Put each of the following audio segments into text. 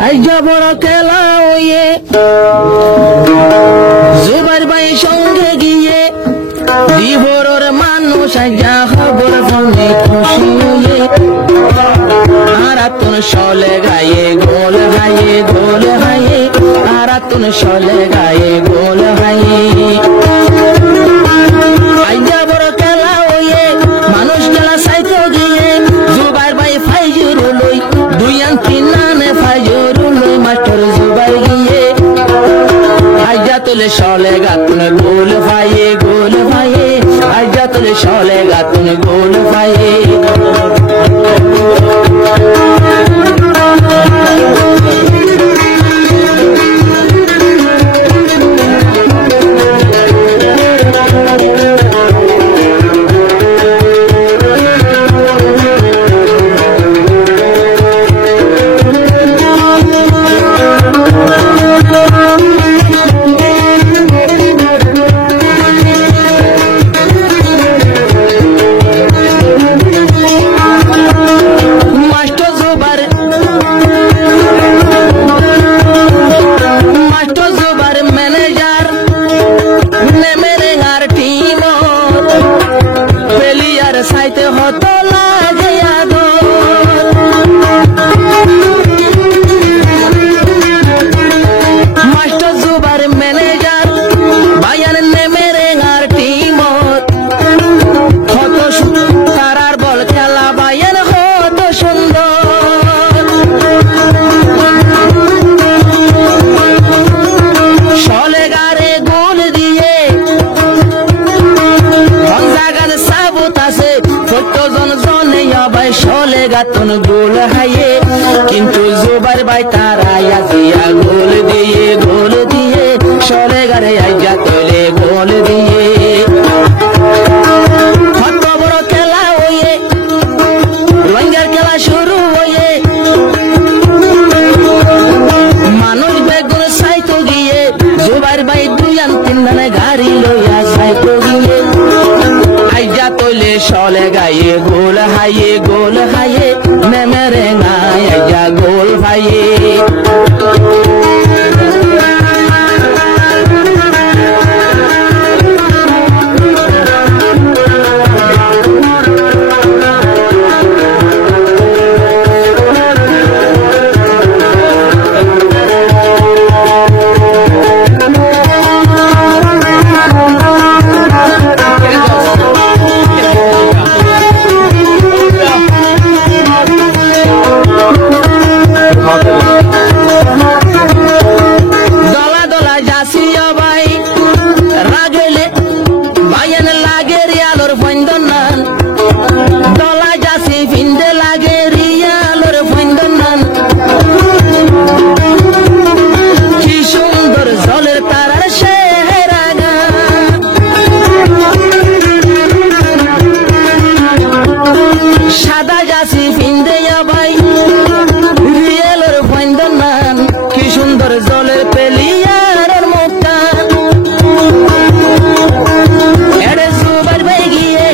আইজা বড় খেলা হইয়ে জুবাইর ভাই সঙ্গে গিয়ে দিবরর মানুষ আইজা খবর ফোনে খুশি হইয়ে আরাতুন চলে গায়ে গোল হাইয়ে গোল হাইয়ে আরাতুন চলে গায়ে গোল হাইয়ে আইজা বড় খেলা হইয়ে মানুষ খেলা সাইতে গিয়ে জুবাইর ভাই ফাইজুর লই দুই আন তিন নানে ফাইজুর লই মাস্টার জুবাই গিয়ে আইজা তুলে চলে গাতুন গোল ভাইয়ে আইজা তুলে চলে গাতুন গোল ভাইয়ে সাইতে হতো লাগে আদর মাস্টার জুবার ম্যানেজার বায়ান নেমেরে আর টিমত কত তারার বল খেলা বায়ান কত সুন্দর চলে গারে গোল দিয়ে চলে গাতুন গোল হাইয়ে কিন্তু জুবাইর ভাই তারাইয়া দিয়া গোল দিয়ে চলে গারে আইজা তোলে গোল দিয়ে কত বড় খেলা হইয়ে রঙের খেলা শুরু হইয়ে মানুষ বেগুন সাইতো গিয়ে জুবাইর ভাই দুই আন তিন নানে গাড়ি লইয়া সাইতো গিয়ে আইজা তোলে চলে গায়ে গোল হাইয়ে নেমেরে গায়ে আইজা গোল ভাইয়ে দলা দলা যাসিয়া ভাই রাগলে বায়ান লাগে রিয়ালোর বন্ধনান দলা যাসি ভিন্দে লাগে রিয়ালোর বন্ধনান কি সুন্দর জলের তারার শেহরাগা সাদা যাসি ভিন্দে ভাই রিয়ালোর বন্ধনান কি সুন্দর জলের পেলিয়ার মুক্তা এড়ে জুবাইর ভাই গিয়ে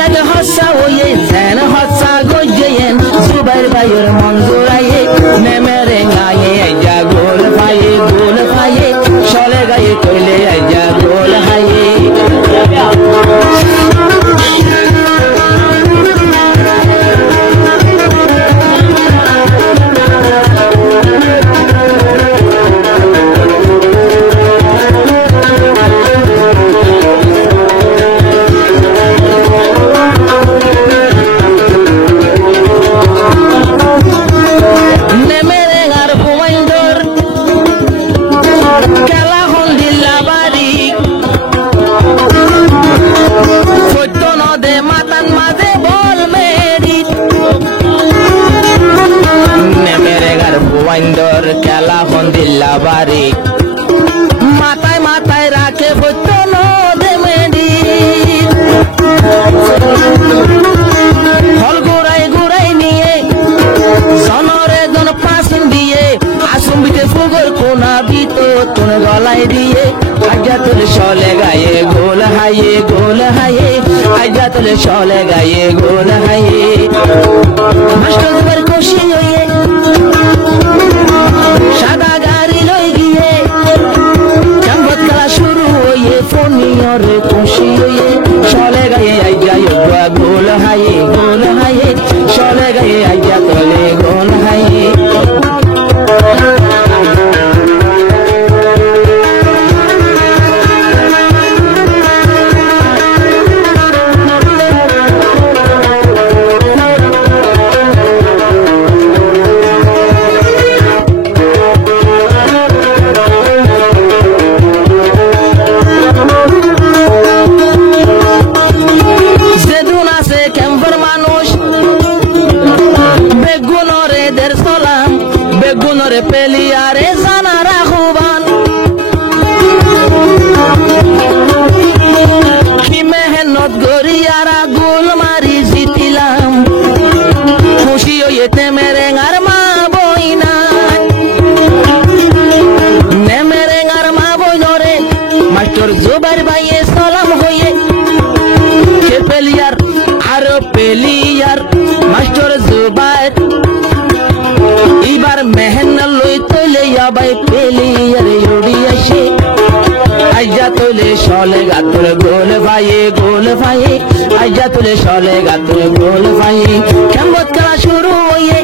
লাগে হসা হইয়ে যেন হসা গইয়েন জুবাইর ভাইয়ের মন জোড়াইয়ে নেমেরে গায়ে আইজা গোল ভাইয়ে চলে গায়ে কইলে আইজা গোল হাইয়ে খেলা হন্দিল্লা বাড়ি মাথায় মাথায় রাখে বইতো নদে মেডি ফল ঘুরাই নিয়ে সনরে জন পাশিন দিয়ে আসুম্বিতে ফুগর কোনা বিত তোর গলায় দিয়ে আইজা তুলে চলে গায়ে গোল হাইয়ে আইজা তুলে চলে গায়ে গোল হাইয়ে মাস্টার খুশি হইয়ে সালামের সালাম বেগুনরে পেলিয়ারে জানা রাখবান কি মেহনত গরিয়ারা গোল মারি জিতিলাম খুশি হইতে মেরেঙ্গার মা বইনা নেমেরেঙ্গার মা বইনরে মাস্টার জুবাইর ভাইয়ে সালাম হইয়ে কে পেলিয়ার আরো পেলিয়ার মাস্টার জুবাইর এবার মেহনত লই তৈলে যাবাই পেলিয়ার উড়ি আসে আইজা তুলে সলে গাতুর গোল ভাইয়ে আইজা তুলে সলে গাতুর গোল ভাইয়ে কেমন খেলা শুরু হইয়ে